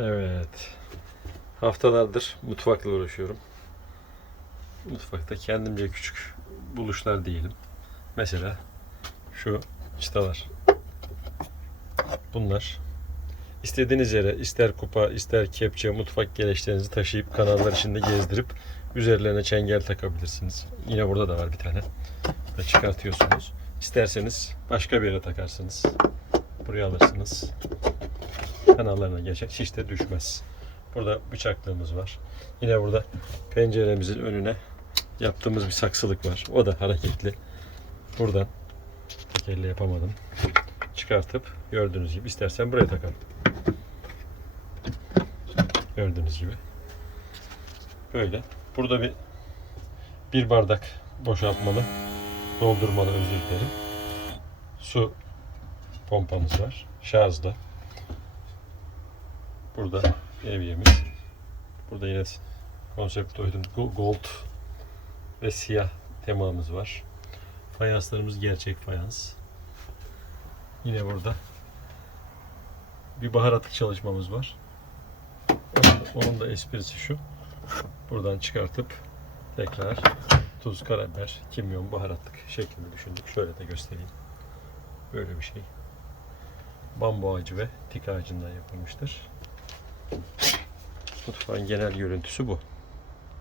Evet. Haftalardır mutfakla uğraşıyorum. Mutfakta kendimce küçük buluşlar diyelim. Mesela şu çıtalar. Bunlar istediğiniz yere ister kupa ister kepçe mutfak gereçlerinizi taşıyıp kanallar içinde gezdirip üzerlerine çengel takabilirsiniz. Yine burada da var bir tane. Ve çıkartıyorsunuz. İsterseniz başka bir yere takarsınız. Buraya alırsınız kanallarına geçer. Hiç de düşmez. Burada bıçaklığımız var. Yine burada penceremizin önüne yaptığımız bir saksılık var. O da hareketli. Buradan tek elle yapamadım. Çıkartıp gördüğünüz gibi istersen buraya takalım. Gördüğünüz gibi. Böyle. Burada bir bir bardak boşaltmalı, doldurmalı özür dilerim. Su pompamız var. Şarjda. Burada evyemiz. Burada yine konsept uydum. Go- Gold ve siyah temamız var. Fayanslarımız gerçek fayans. Yine burada bir baharatlık çalışmamız var. Onun da esprisi şu. Buradan çıkartıp tekrar tuz, karabiber, kimyon, baharatlık şeklinde düşündük. Şöyle de göstereyim. Böyle bir şey. Bambu ağacı ve tik ağacından yapılmıştır. Mutfağın genel görüntüsü bu.